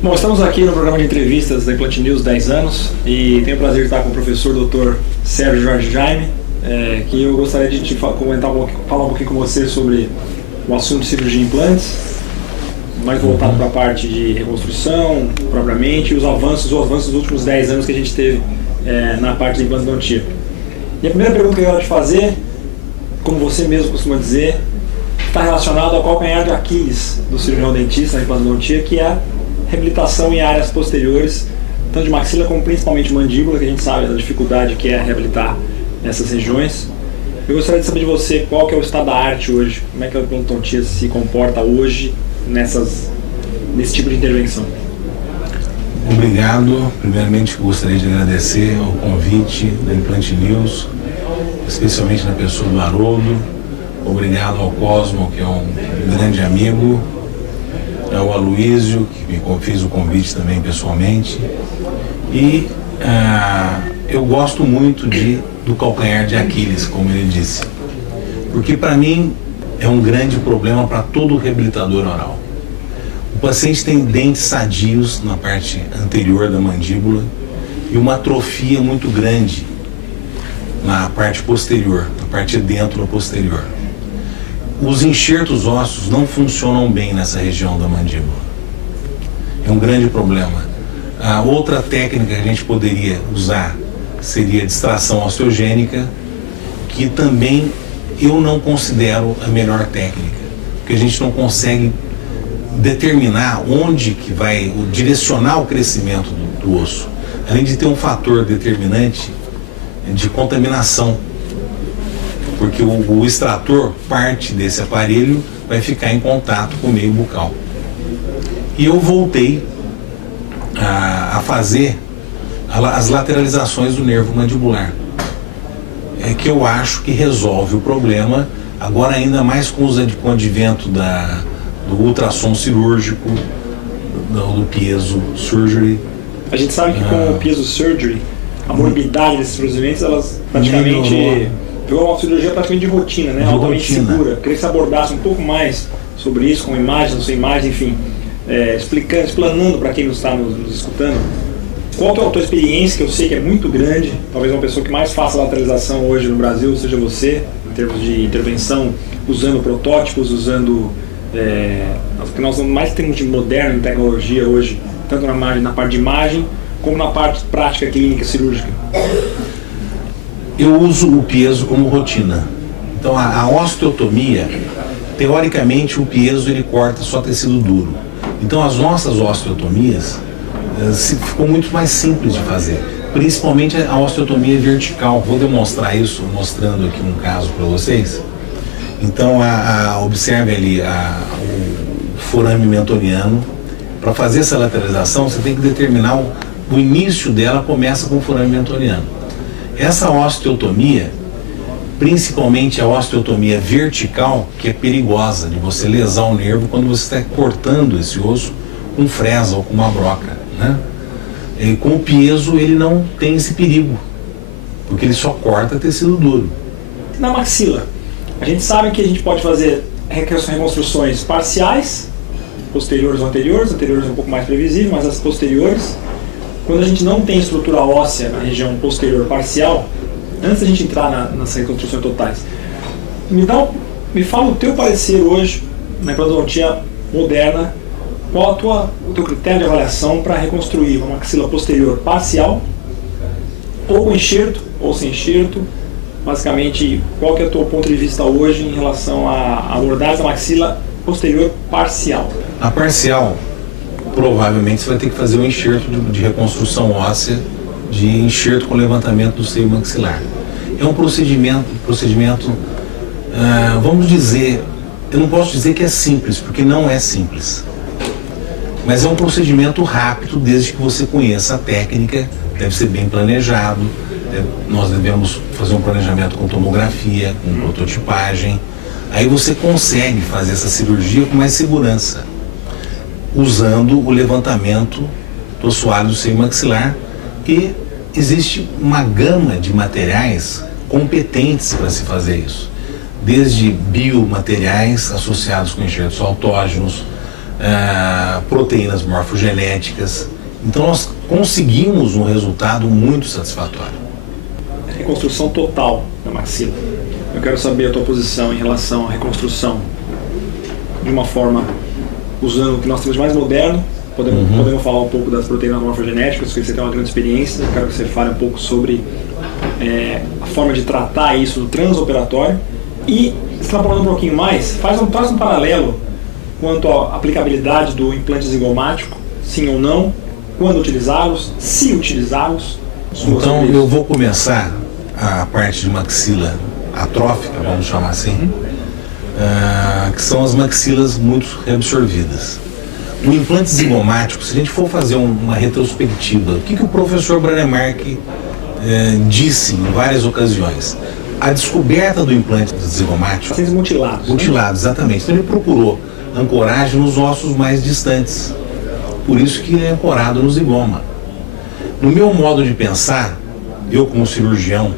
Bom, estamos aqui no programa de entrevistas da Implant News 10 anos e tenho o prazer de estar com o professor Dr. Sérgio Jorge Jaime, que eu gostaria de falar um pouquinho com você sobre o assunto de cirurgia de implantes, mais voltado para a parte de reconstrução, propriamente, e os avanços dos últimos 10 anos que a gente teve na parte de implantodontia. E a primeira pergunta que eu quero te fazer, como você mesmo costuma dizer, está relacionado ao calcanhar de Aquiles do cirurgião dentista na implantodontia, que é a reabilitação em áreas posteriores, tanto de maxila como principalmente mandíbula, que a gente sabe da dificuldade que é reabilitar essas regiões. Eu gostaria de saber de você qual que é o estado da arte hoje, como é que a implantodontia se comporta hoje nesse tipo de intervenção. Obrigado. Primeiramente, gostaria de agradecer ao convite da Implant News, especialmente na pessoa do Haroldo. Obrigado ao Cosmo, que é um grande amigo, ao Aloísio, que me fez o convite também pessoalmente. E eu gosto muito do calcanhar de Aquiles, como ele disse, porque para mim é um grande problema para todo reabilitador oral. O paciente tem dentes sadios na parte anterior da mandíbula e uma atrofia muito grande na parte posterior, na parte dentro posterior. Os enxertos ósseos não funcionam bem nessa região da mandíbula. É um grande problema. A outra técnica que a gente poderia usar seria a distração osteogênica, que também eu não considero a melhor técnica, porque a gente não consegue determinar onde que vai direcionar o crescimento do osso, além de ter um fator determinante de contaminação, porque o extrator, parte desse aparelho, vai ficar em contato com o meio bucal. E eu voltei a fazer as lateralizações do nervo mandibular, que eu acho que resolve o problema, agora ainda mais com o advento do ultrassom cirúrgico, do piezo surgery. A gente sabe que com o piezo surgery, a morbidade desses procedimentos, elas praticamente virou uma cirurgia praticamente de rotina, né? Altamente segura. Queria que você abordasse um pouco mais sobre isso, com imagens, sem imagens, enfim, explanando para quem não está nos escutando, qual que é a tua experiência, que eu sei que é muito grande, talvez uma pessoa que mais faça lateralização hoje no Brasil seja você, em termos de intervenção, usando protótipos, usando o que nós mais temos de moderno em tecnologia hoje, tanto na parte de imagem, como na parte prática clínica cirúrgica. Eu uso o piezo como rotina. Então a osteotomia, teoricamente o piezo ele corta só tecido duro. Então as nossas osteotomias ficou muito mais simples de fazer, principalmente a osteotomia vertical. Vou demonstrar isso mostrando aqui um caso para vocês. Então observe ali o forame mentoniano. Para fazer essa lateralização você tem que determinar o início dela, começa com o forame mentoniano. Essa osteotomia, principalmente a osteotomia vertical, que é perigosa, de você lesar o nervo quando você está cortando esse osso com fresa ou com uma broca, né? E com o piezo ele não tem esse perigo, porque ele só corta tecido duro. Na maxila, a gente sabe que a gente pode fazer reconstruções parciais, posteriores ou anteriores é um pouco mais previsível, mas as posteriores, quando a gente não tem estrutura óssea na região posterior parcial, antes da gente entrar nas reconstruções totais, me fala o teu parecer hoje na implantodontia moderna, qual o teu critério de avaliação para reconstruir uma maxila posterior parcial, ou com enxerto, ou sem enxerto. Basicamente, qual que é o teu ponto de vista hoje em relação à abordagem da maxila posterior parcial? A parcial, provavelmente você vai ter que fazer um enxerto de reconstrução óssea, de enxerto com levantamento do seio maxilar. É um procedimento, vamos dizer, eu não posso dizer que é simples, porque não é simples. Mas é um procedimento rápido, desde que você conheça a técnica, deve ser bem planejado, nós devemos fazer um planejamento com tomografia, com prototipagem, aí você consegue fazer essa cirurgia com mais segurança, usando o levantamento do assoalho do seio maxilar, e existe uma gama de materiais competentes para se fazer isso, desde biomateriais associados com enxertos autógenos, proteínas morfogenéticas. Então nós conseguimos um resultado muito satisfatório. Reconstrução total da maxila. Eu quero saber a tua posição em relação à reconstrução de uma forma usando o que nós temos de mais moderno. Podemos falar um pouco das proteínas morfogenéticas, porque você tem uma grande experiência. Eu quero que você fale um pouco sobre a forma de tratar isso no transoperatório. E, extrapolando um pouquinho mais, traz um paralelo quanto à aplicabilidade do implante zigomático, sim ou não, quando utilizá-los, se utilizá-los. Então eu vou começar a parte de maxila atrófica, vamos chamar assim, que são as maxilas muito reabsorvidas. O implante zigomático, se a gente for fazer uma retrospectiva, o que o professor Branemark disse em várias ocasiões? A descoberta do implante zigomático... Pacientes mutilados. Mutilados, exatamente. Então ele procurou ancoragem nos ossos mais distantes. Por isso que ele é ancorado no zigoma. No meu modo de pensar, eu como cirurgião,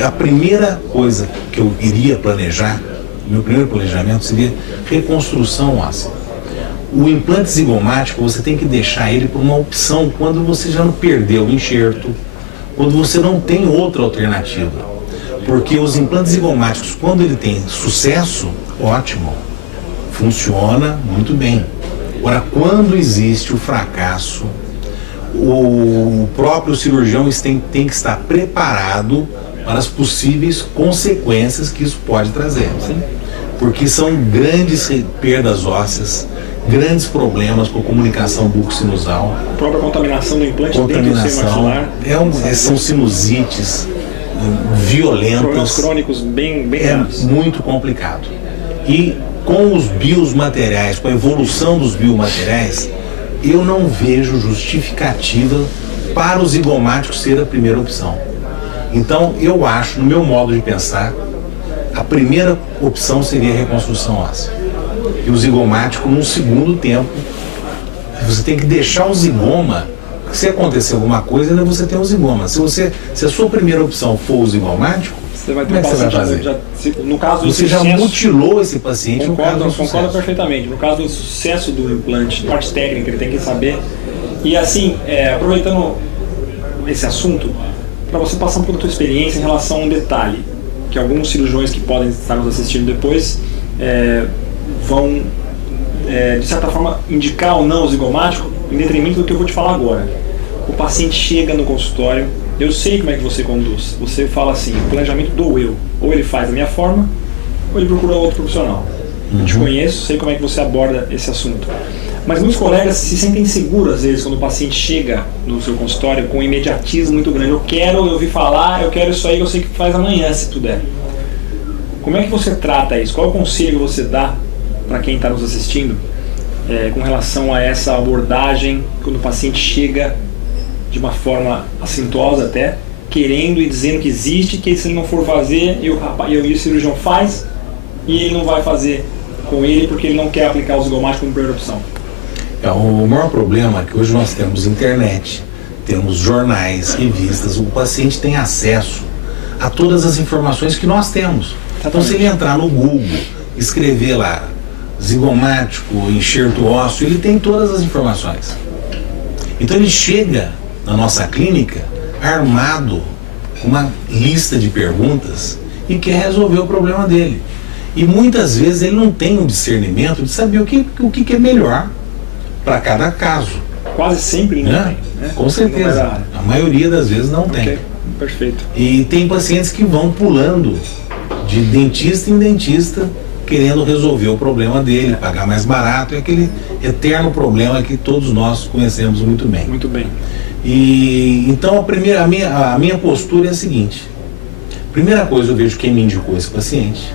a primeira coisa que eu iria planejar, meu primeiro planejamento seria reconstrução óssea. O implante zigomático você tem que deixar ele por uma opção quando você já não perdeu o enxerto, quando você não tem outra alternativa. Porque os implantes zigomáticos, quando ele tem sucesso, ótimo, funciona muito bem. Agora, quando existe o fracasso, o próprio cirurgião tem que estar preparado para as possíveis consequências que isso pode trazer. Sim. Porque são grandes perdas ósseas, grandes problemas com a comunicação buco-sinusal. A própria contaminação do implante dentro do seio maxilar. São sinusites violentas. Problemas crônicos bem graves. Muito complicado. E com os biomateriais, com a evolução dos biomateriais, eu não vejo justificativa para o zigomático ser a primeira opção. Então, eu acho, no meu modo de pensar, a primeira opção seria a reconstrução óssea. E o zigomático, num segundo tempo, você tem que deixar o zigoma. Se acontecer alguma coisa, ainda você tem o zigoma. Se a sua primeira opção for o zigomático, você vai ter como é que você vai fazer? No caso do você sucesso, já mutilou esse paciente. Concordo perfeitamente. No caso do sucesso do implante, parte técnica, ele tem que saber. E assim, aproveitando esse assunto, para você passar um pouco da sua experiência em relação a um detalhe, que alguns cirurgiões que podem estar nos assistindo depois vão, de certa forma, indicar ou não o zigomático em detrimento do que eu vou te falar agora. O paciente chega no consultório, eu sei como é que você conduz. Você fala assim, o planejamento do eu. Ou ele faz da minha forma, ou ele procura outro profissional. Eu te conheço, sei como é que você aborda esse assunto. Mas muitos colegas se sentem seguros, às vezes, quando o paciente chega no seu consultório com um imediatismo muito grande. Eu ouvi falar, eu quero isso aí, eu sei que faz amanhã, se puder. Como é que você trata isso? Qual é o conselho que você dá para quem está nos assistindo com relação a essa abordagem, quando o paciente chega de uma forma assintosa até, querendo e dizendo que existe, que se ele não for fazer, e o cirurgião faz, e ele não vai fazer com ele porque ele não quer aplicar o zigomático como primeira opção? O maior problema é que hoje nós temos internet, temos jornais, revistas, o paciente tem acesso a todas as informações que nós temos. Então, se ele entrar no Google, escrever lá zigomático, enxerto ósseo, ele tem todas as informações. Então ele chega na nossa clínica armado com uma lista de perguntas e quer resolver o problema dele. E muitas vezes ele não tem um discernimento de saber o que é melhor para cada caso. Quase sempre não tem, né? Com certeza. A maioria das vezes não tem. Perfeito. E tem pacientes que vão pulando de dentista em dentista, querendo resolver o problema dele, pagar mais barato, é aquele eterno problema que todos nós conhecemos muito bem. Muito bem. E então a minha postura é a seguinte: primeira coisa, eu vejo quem me indicou esse paciente.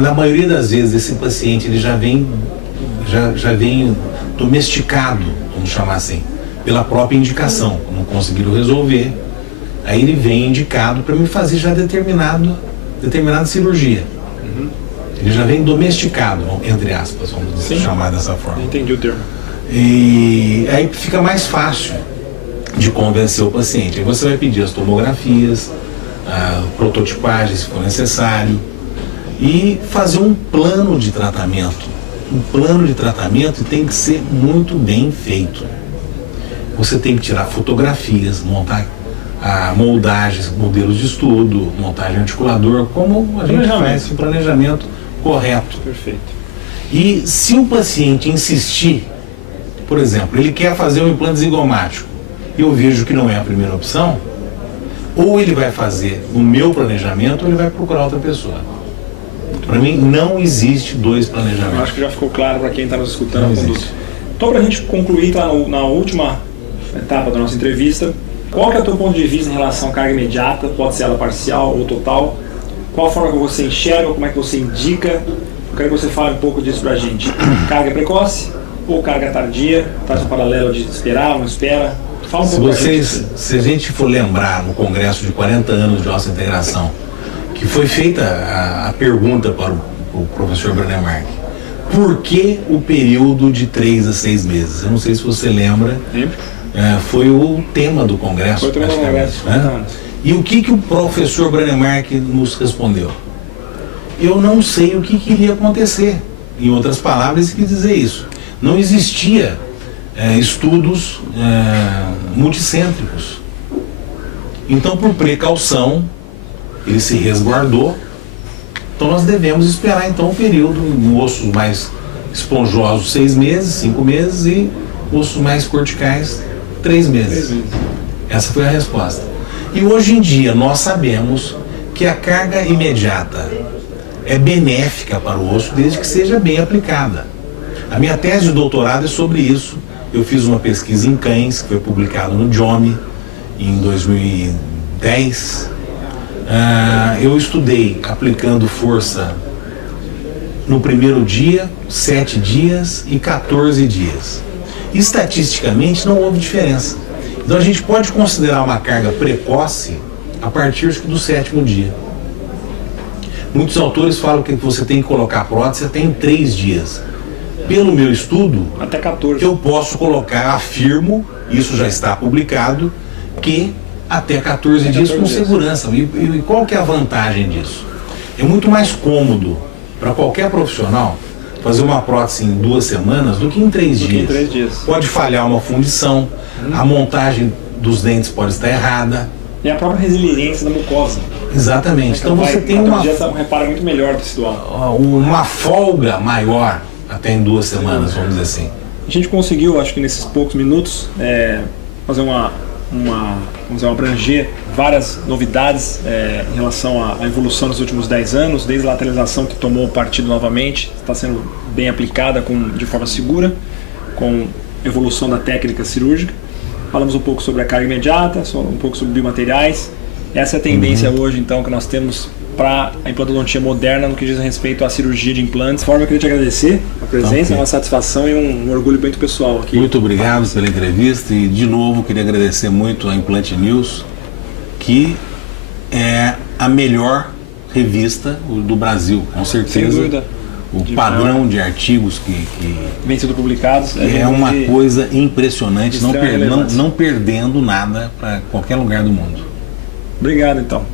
Na maioria das vezes esse paciente ele já vem domesticado, vamos chamar assim, pela própria indicação. Não conseguiram resolver, aí ele vem indicado para me fazer já determinada cirurgia. Ele já vem domesticado, entre aspas, vamos chamar dessa forma. Entendi o termo. E aí fica mais fácil de convencer o paciente. Aí você vai pedir as tomografias, a prototipagem, se for necessário, e fazer um plano de tratamento um plano de tratamento tem que ser muito bem feito. Você tem que tirar fotografias, montar moldagens, modelos de estudo, montagem articulador, como a gente faz um planejamento correto. Perfeito. E se o paciente insistir, por exemplo, ele quer fazer um implante zigomático e eu vejo que não é a primeira opção, ou ele vai fazer no meu planejamento ou ele vai procurar outra pessoa. Para mim, não existe dois planejamentos. Eu acho que já ficou claro para quem está nos escutando. Então, para a gente concluir, tá na última etapa da nossa entrevista, qual que é o teu ponto de vista em relação à carga imediata? Pode ser ela parcial ou total? Qual a forma que você enxerga, como é que você indica? Eu quero que você fale um pouco disso para a gente. Carga precoce ou carga tardia? Faz um paralelo de esperar ou não espera? Fala um pouco se a gente for lembrar no congresso de 40 anos de osteointegração, que foi feita a pergunta para o professor Branemark, por que o período de 3 a 6 meses? Eu não sei se você lembra. Foi o tema do congresso. Foi o tema do congresso. Né? E o que o professor Branemark nos respondeu? Eu não sei o que iria acontecer. Em outras palavras, ele quis dizer isso. Não existia estudos multicêntricos. Então, por precaução, ele se resguardou. Então, nós devemos esperar então um período, ossos mais esponjosos 6 meses, 5 meses e ossos mais corticais 3 meses. Essa foi a resposta. E hoje em dia nós sabemos que a carga imediata é benéfica para o osso desde que seja bem aplicada. A minha tese de doutorado é sobre isso. Eu fiz uma pesquisa em cães, que foi publicada no JOME em 2010. Eu estudei aplicando força no primeiro dia, 7 dias e 14 dias. Estatisticamente não houve diferença. Então a gente pode considerar uma carga precoce a partir do 7º dia. Muitos autores falam que você tem que colocar a prótese até em 3 dias. Pelo meu estudo, até 14. Eu posso colocar, afirmo, isso já está publicado, que até 14 dias com segurança. E qual que é a vantagem disso? É muito mais cômodo para qualquer profissional fazer uma prótese em 2 semanas do que em 3 dias. Pode falhar uma fundição, a montagem dos dentes pode estar errada. E a própria resiliência da mucosa. Exatamente. Então você tem um reparo muito melhor tecidual. Uma folga maior até em 2 semanas, vamos dizer assim. A gente conseguiu, acho que nesses poucos minutos, fazer vamos abranger várias novidades em relação à evolução nos últimos 10 anos, desde a lateralização que tomou o partido novamente, está sendo bem aplicada de forma segura, com evolução da técnica cirúrgica. Falamos um pouco sobre a carga imediata, um pouco sobre biomateriais. Essa é a tendência hoje, então, que nós temos para a implantodontia moderna no que diz respeito à cirurgia de implantes. De forma, eu queria te agradecer a presença, uma satisfação e um orgulho muito pessoal aqui. Muito obrigado pela entrevista e, de novo, queria agradecer muito a Implant News, que é a melhor revista do Brasil, com certeza. Sem dúvida. O padrão de artigos que vem sendo publicados é uma coisa impressionante, não perdendo nada para qualquer lugar do mundo. Obrigado, então.